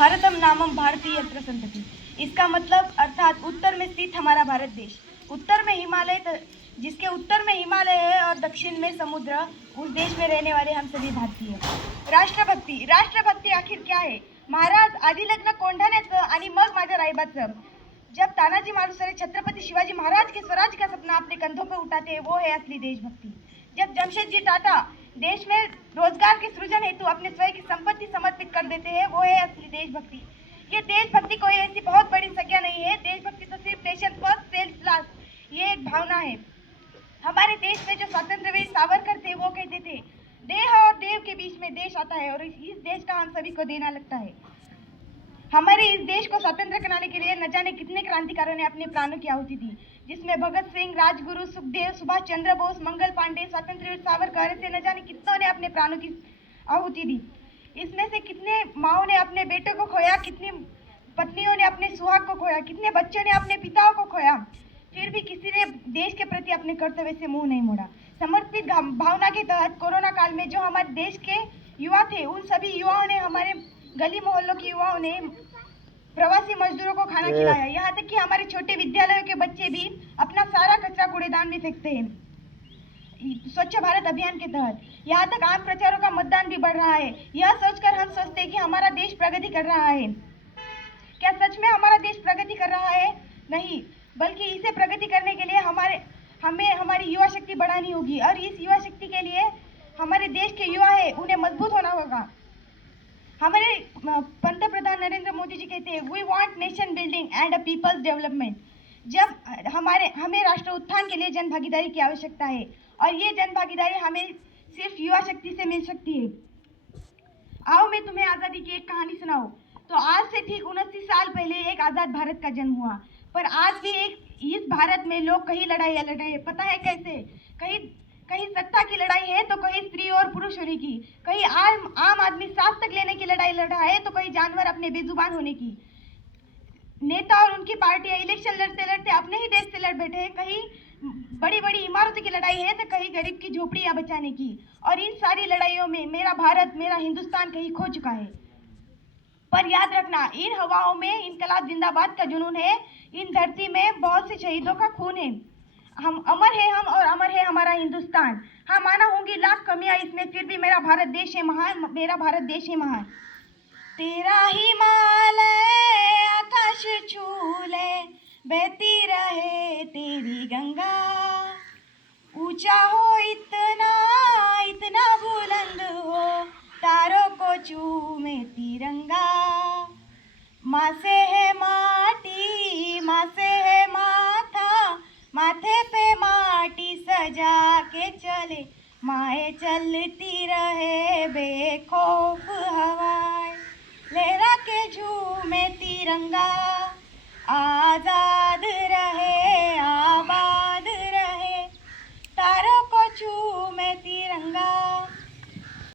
भारतम नामम भारतीय यंत्र संतति। इसका मतलब अर्थात उत्तर में स्थित हमारा भारत देश, उत्तर में हिमालय, जिसके उत्तर में हिमालय है और दक्षिण में समुद्र, उस देश में रहने वाले हम सभी भारतीय। राष्ट्रभक्ती, राष्ट्रभक्ती आखिर क्या है? महाराज आधी लग्न कोंढाण्याचं आणि मग माझ्या रायबाचं। जब तानाजी मालुसरे छत्रपति शिवाजी महाराज के स्वराज का सपना अपने कंधों पर उठाते हैं, वो है असली देशभक्ति। जब जमशेदजी टाटा देश में रोजगार के सृजन हेतु अपने स्वयं की संपत्ति समर्पित कर देते हैं, वो है असली देशभक्ति। ये देशभक्ति कोई ऐसी बहुत बड़ी संज्ञा नहीं है, देशभक्ति तो सिर्फ नेशन फर्स्ट सेल्फ लास्ट, ये एक भावना है। हमारे देश में जो स्वतंत्रवीर सावरकर थे, वो कहते थे देह और देव के बीच में देश आता है, और इस देश का हम सभी को देना लगता है। हमारे इस देश को स्वतंत्र कराने के लिए न जाने कितने क्रांतिकारों ने अपने प्राणों की आहुति दी, जिसमें भगत सिंह, राजगुरु, सुखदेव, सुभाष चंद्र बोस, मंगल पांडे, स्वतंत्रवीर सावरकर से न जाने कितनों ने अपने प्राणों की आहुति दी। इसमें से कितने माओं ने अपने बेटों को खोया, कितनी पत्नियों ने अपने सुहाग को खोया, कितने बच्चों ने अपने पिताओं को खोया, फिर भी किसी ने देश के प्रति अपने कर्तव्य से मुंह नहीं मोड़ा। समर्पित भावना के तहत कोरोना काल में जो हमारे देश के युवा थे, उन सभी युवाओं ने, हमारे गली मोहल्लों के युवाओं ने प्रवासी मजदूरों को खाना खिलाया। यहाँ तक कि हमारे छोटे विद्यालयों के बच्चे भी अपना सारा कचरा कूड़ेदान में फेंकते हैं स्वच्छ भारत अभियान के तहत। यहाँ तक आम प्रचारों का मतदान भी बढ़ रहा है। यह सोचकर हम सोचते हैं कि हमारा देश प्रगति कर रहा है। क्या सच में हमारा देश प्रगति कर रहा है? नहीं, बल्कि इसे प्रगति करने के लिए हमें हमारी युवा शक्ति बढ़ानी होगी, और इस युवा शक्ति के लिए हमारे देश के युवा है, उन्हें मजबूत होना होगा। हमारे पंतप्रधान नरेंद्र मोदी जी कहते हैं we want nation building and a people's development. जब हमें राष्ट्र उत्थान के लिए जन भागीदारी की आवश्यकता है, और ये जन भागीदारी हमें सिर्फ युवा शक्ति से मिल सकती है। आओ मैं तुम्हें आज़ादी की एक कहानी सुनाऊं। तो आज से ठीक 29 साल पहले एक आज़ाद भारत का जन्म हुआ, पर आज भी इस भारत में लोग कई लड़ाइयाँ लड़ रहे हैं। पता है कैसे? कहीं सत्ता की लड़ाई है, तो कहीं स्त्री और पुरुष होने की, कहीं आम आदमी सांस तक लेने की लड़ाई लड़ रहा है, तो कहीं जानवर अपने बेजुबान होने की। नेता और उनकी पार्टियां इलेक्शन लड़ते लड़ते अपने ही देश से लड़ बैठे हैं। कहीं बड़ी बड़ी इमारतों की लड़ाई है, तो कहीं गरीब की झोपड़ियां बचाने की। और इन सारी लड़ाइयों में मेरा भारत, मेरा हिंदुस्तान कहीं खो चुका है। पर याद रखना, इन हवाओं में इनकलाब जिंदाबाद का जुनून है, इन धरती में बहुत से शहीदों का खून है। हम अमर है, हम और अमर है हमारा हिंदुस्तान। हाँ, माना होंगी लाख कमियां इसमें, फिर भी मेरा भारत देश है महान, मेरा भारत देश है महान। तेरा हिमालय आकाश छू ले, बहती रहे तेरी गंगा, ऊंचा हो इतना, इतना बुलंद हो, तारों को चूमे तिरंगा। माँ से है माटी, माँ से है माथा, माथे पे माटी सजा के चले, माए चलती रहे बेखौफ हवाएं, लहरा के झूमे तिरंगा। आजाद